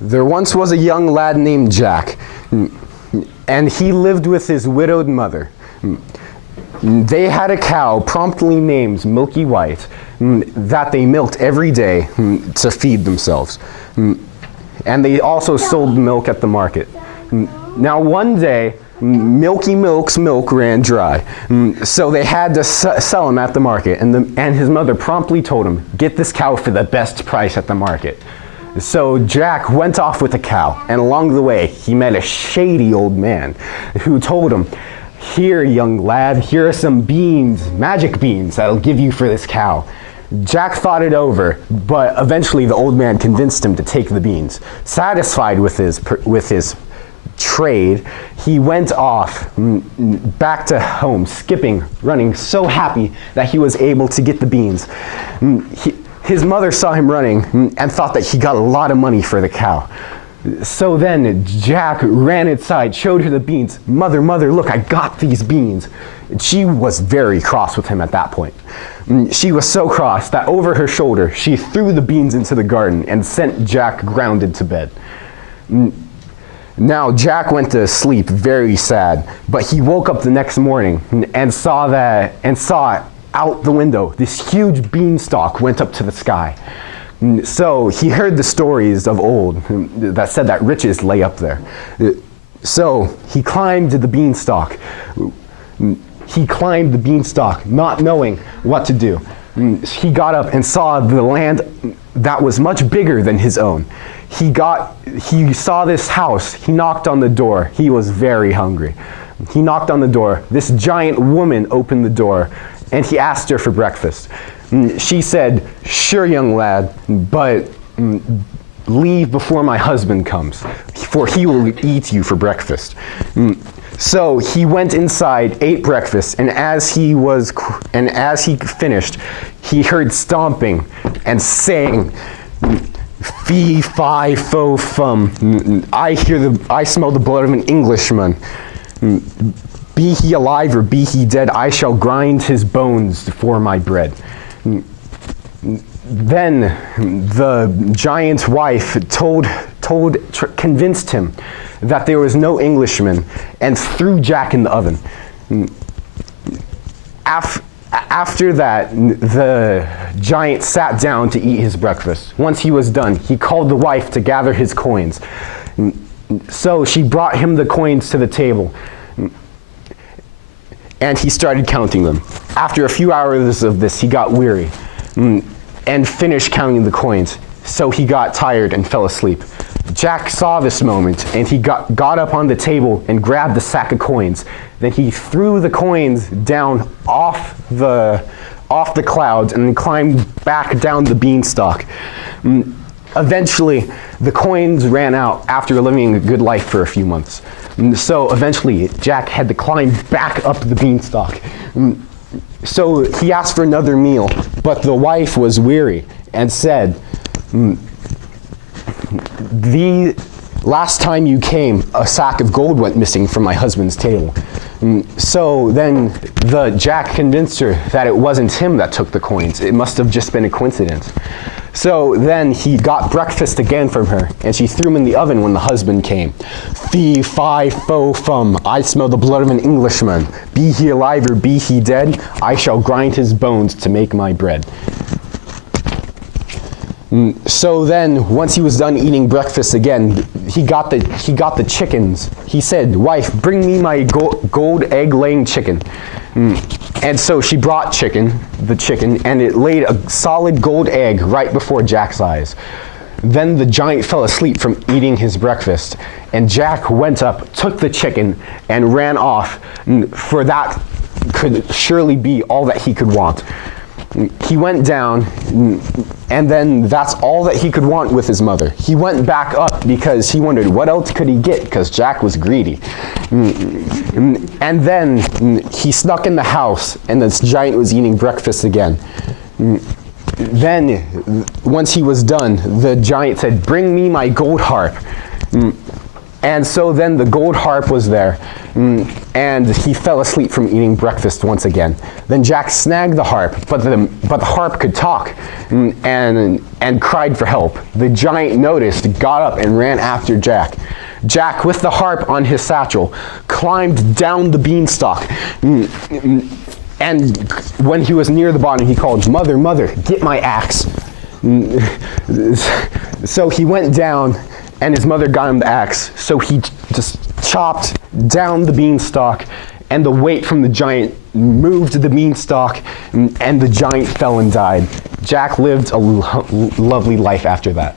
There once was a young lad named Jack, and he lived with his widowed mother. They had a cow promptly named Milky White that they milked every day to feed themselves. And they also sold milk at the market. Now one day, Milky Milk's milk ran dry, so they had to sell him at the market, and his mother promptly told him, "Get this cow for the best price at the market." So Jack went off with the cow, and along the way, he met a shady old man who told him, "Here, young lad, here are some beans, magic beans, that'll give you for this cow." Jack thought it over, but eventually the old man convinced him to take the beans. Satisfied with his trade, he went off back to home, skipping, running, so happy that he was able to get the beans. His mother saw him running and thought that he got a lot of money for the cow. So then Jack ran inside, showed her the beans. "Mother, mother, look, I got these beans." She was very cross with him at that point. She was so cross that over her shoulder, she threw the beans into the garden and sent Jack grounded to bed. Now Jack went to sleep very sad, but he woke up the next morning and saw out the window this huge beanstalk went up to the sky. So he heard the stories of old that said that riches lay up there. So he climbed the beanstalk. He climbed the beanstalk, not knowing what to do. He got up and saw the land that was much bigger than his own. He saw this house. He knocked on the door. He was very hungry. He knocked on the door. This giant woman opened the door, and he asked her for breakfast. She said, "Sure, young lad, but leave before my husband comes, for he will eat you for breakfast." So he went inside, ate breakfast, and as he finished, he heard stomping and saying, "Fee, fi, fo, fum. I smell the blood of an Englishman. Be he alive or be he dead, I shall grind his bones for my bread." Then the giant's wife convinced him that there was no Englishman and threw Jack in the oven. After that, the giant sat down to eat his breakfast. Once he was done, he called the wife to gather his coins. So she brought him the coins to the table, and he started counting them. After a few hours of this, he got weary and finished counting the coins. So he got tired and fell asleep. Jack saw this moment, and he got up on the table and grabbed the sack of coins. Then he threw the coins down off the clouds and climbed back down the beanstalk. Eventually, the coins ran out after living a good life for a few months. So eventually, Jack had to climb back up the beanstalk. So he asked for another meal, but the wife was weary and said, "The last time you came, a sack of gold went missing from my husband's table." So then Jack convinced her that it wasn't him that took the coins. It must have just been a coincidence. So then he got breakfast again from her, and she threw him in the oven when the husband came. "Fee, fi, fo, fum. I smell the blood of an Englishman. Be he alive or be he dead, I shall grind his bones to make my bread." So then, once he was done eating breakfast again, he got the chickens. He said, "Wife, bring me my gold egg-laying chicken." And so she brought the chicken, and it laid a solid gold egg right before Jack's eyes. Then the giant fell asleep from eating his breakfast, and Jack went up, took the chicken, and ran off, for that could surely be all that he could want. He went down, and then that's all that he could want with his mother. He went back up because he wondered what else could he get, because Jack was greedy. And then he snuck in the house, and this giant was eating breakfast again. Then, once he was done, the giant said, "Bring me my gold harp." And so then the gold harp was there, and he fell asleep from eating breakfast once again. Then Jack snagged the harp, but the harp could talk, and cried for help. The giant noticed, got up, and ran after Jack. Jack, with the harp on his satchel, climbed down the beanstalk, and when he was near the bottom, he called, "Mother, mother, get my axe." So he went down, and his mother got him the axe. So he just chopped down the beanstalk, and the weight from the giant moved the beanstalk, and the giant fell and died. Jack lived a lovely life after that.